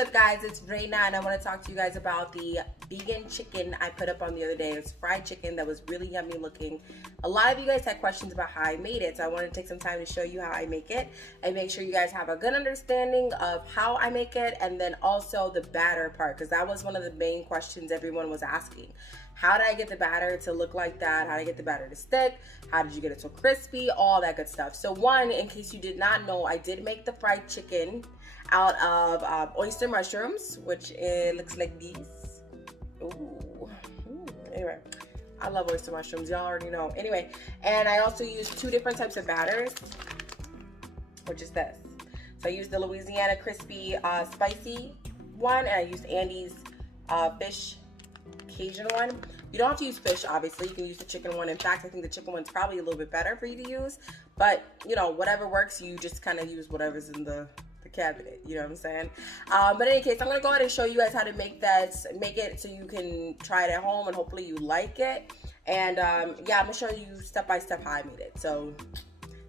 up, guys? It's Reina, and I want to talk to you guys about the vegan chicken I put up on the other day. It's fried chicken that was really yummy looking. A lot of you guys had questions about how I made it, so I wanted to take some time to show you how I make it and make sure you guys have a good understanding of how I make it, and then also the batter part, because that was one of the main questions everyone was asking. How did I get the batter to look like that? How did I get the batter to stick? How did you get it so crispy? All that good stuff. So one, in case you did not know, I did make the fried chicken out of oyster mushrooms, which it looks like these. Ooh. Anyway, I love oyster mushrooms. Y'all already know. Anyway, and I also used two different types of batters, which is this. So I used the Louisiana crispy spicy one, and I used Andy's fish Cajun one. You don't have to use fish, obviously. You can use the chicken one. In fact, I think the chicken one's probably a little bit better for you to use. But, you know, whatever works, you just kind of use whatever's in the cabinet. You know what I'm saying? But in any case, I'm going to go ahead and show you guys how to make it so you can try it at home and hopefully you like it. And, yeah, I'm going to show you step by step how I made it. So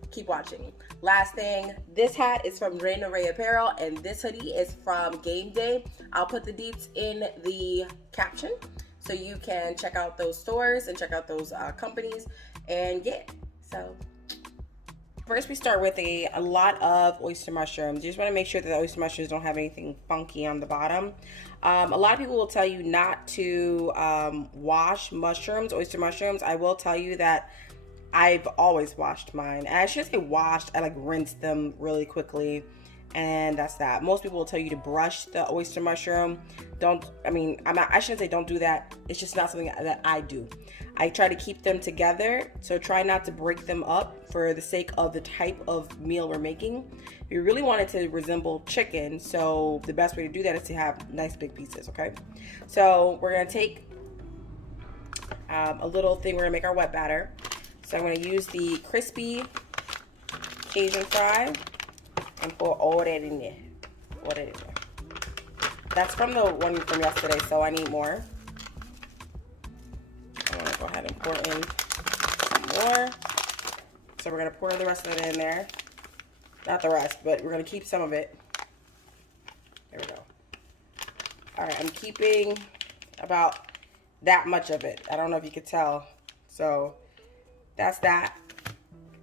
keep watching. Last thing, this hat is from Reina Ray Apparel, and this hoodie is from Game Day. I'll put the deets in the caption so you can check out those stores and check out those companies and get. So first we start with a lot of oyster mushrooms. You just want to make sure that the oyster mushrooms don't have anything funky on the bottom. A lot of people will tell you not to wash oyster mushrooms. I will tell you that I've always washed mine. And I shouldn't say washed, I like rinsed them really quickly. And that's that. Most people will tell you to brush the oyster mushroom. I shouldn't say don't do that. It's just not something that I do. I try to keep them together, so try not to break them up for the sake of the type of meal we're making. We really want it to resemble chicken, so the best way to do that is to have nice big pieces, okay? So we're gonna take a little thing, we're gonna make our wet batter. So I'm gonna use the crispy Cajun fry and pour all that in there. That's from the one from yesterday, so I need more. I'm gonna go ahead and pour in some more. So we're gonna pour the rest of it in there. Not the rest, but we're gonna keep some of it. There we go. All right, I'm keeping about that much of it. I don't know if you could tell. So that's that.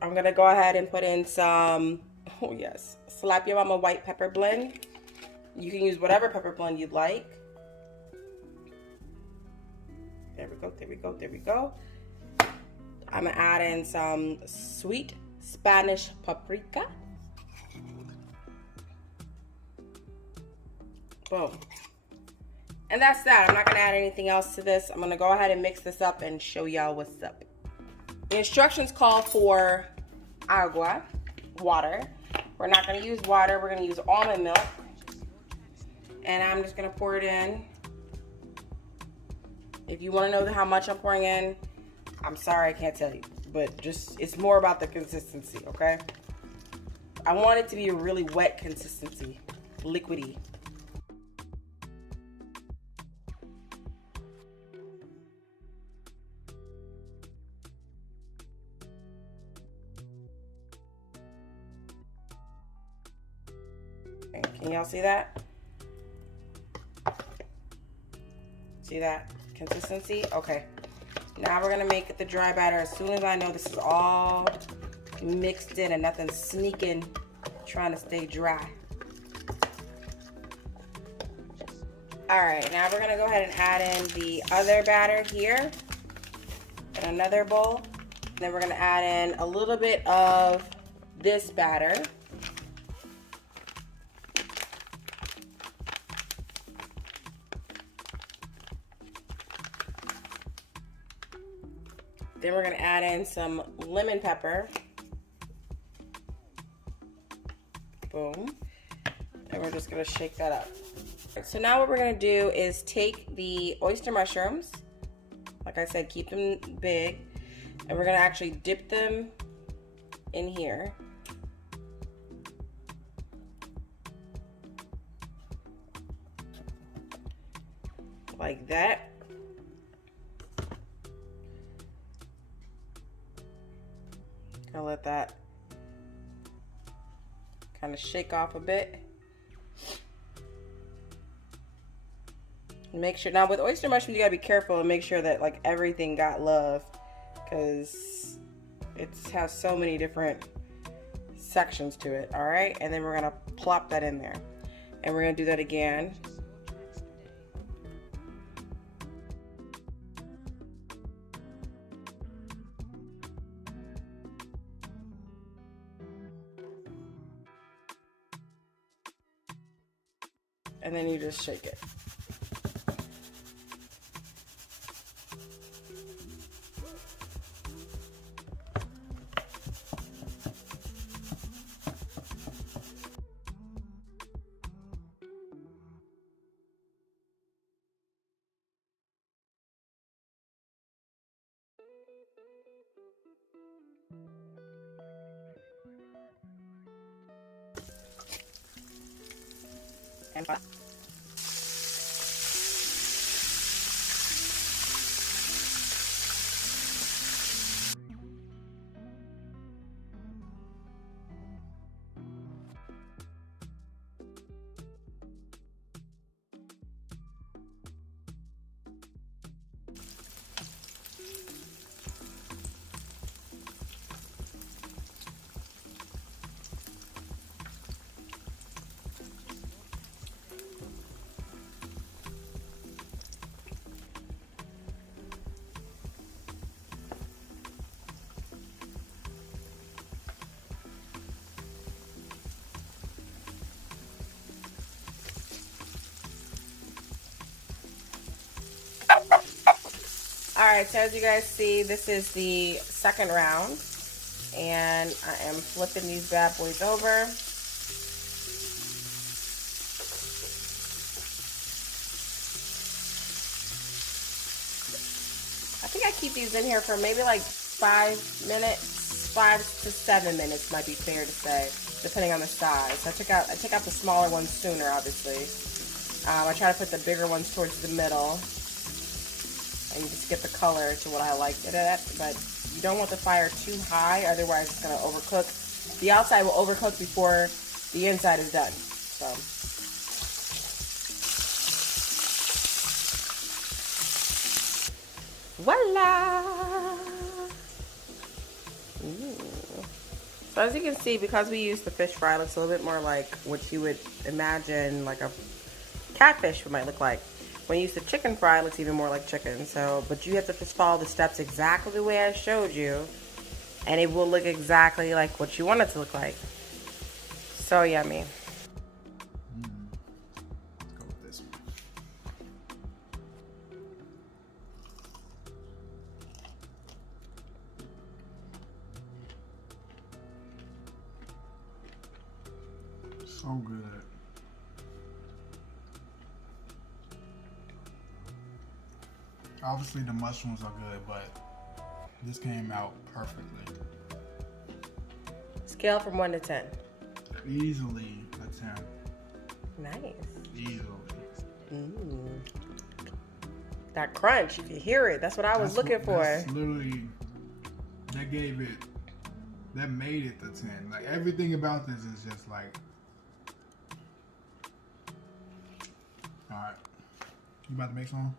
I'm gonna go ahead and put in some, oh yes, Slap Your Mama white pepper blend. You can use whatever pepper blend you'd like. There we go, there we go, there we go. I'm gonna add in some sweet Spanish paprika. Boom. And that's that. I'm not gonna add anything else to this. I'm gonna go ahead and mix this up and show y'all what's up. The instructions call for agua, water. We're not gonna use water, we're gonna use almond milk. And I'm just gonna pour it in. If you wanna know how much I'm pouring in, I'm sorry, I can't tell you. But just, it's more about the consistency, okay? I want it to be a really wet consistency, liquidy. Can y'all see that? See that consistency? Okay. Now we're gonna make the dry batter as soon as I know this is all mixed in and nothing's sneaking, trying to stay dry. All right, now we're gonna go ahead and add in the other batter here in another bowl. Then we're gonna add in a little bit of this batter. Then we're gonna add in some lemon pepper. Boom. And we're just gonna shake that up. So now what we're gonna do is take the oyster mushrooms, like I said, keep them big, and we're gonna actually dip them in here. Like that. Gonna let that kind of shake off a bit. Make sure, now with oyster mushroom, you gotta be careful and make sure that like everything got love, because it has so many different sections to it. All right, and then we're gonna plop that in there, and we're gonna do that again. And then you just shake it. And all right, so as you guys see, this is the second round, and I am flipping these bad boys over. I think I keep these in here for maybe like 5 minutes, 5 to 7 minutes might be fair to say, depending on the size. I took out the smaller ones sooner, obviously. I try to put the bigger ones towards the middle, and just get the color to what I like it at. But you don't want the fire too high, otherwise it's gonna overcook. The outside will overcook before the inside is done. So. Voila! So as you can see, because we use the fish fry, it looks a little bit more like what you would imagine like a catfish might look like. When you use the chicken fry, it looks even more like chicken. So, but you have to just follow the steps exactly the way I showed you, and it will look exactly like what you want it to look like. So yummy. Go with this one. So good. Obviously the mushrooms are good, but this came out perfectly. Scale from 1 to 10. Easily a 10. Nice. Easily. That crunch, you can hear it. That's what I was looking for. That's literally, that made it the 10. Like everything about this is just like, all right. You about to make some?